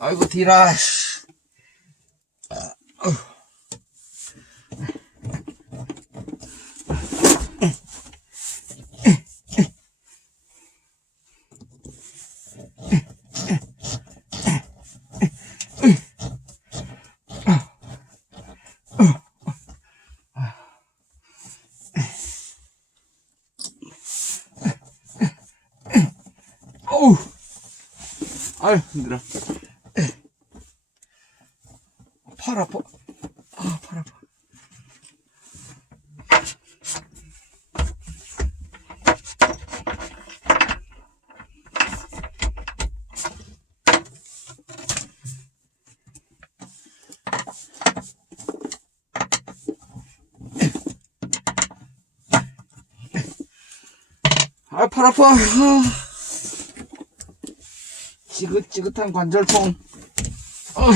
아이고 디라 씨. 아유 힘들어. 팔 아파. 아팔 아파. 아팔 아파. 아. 지긋지긋한 관절통 어.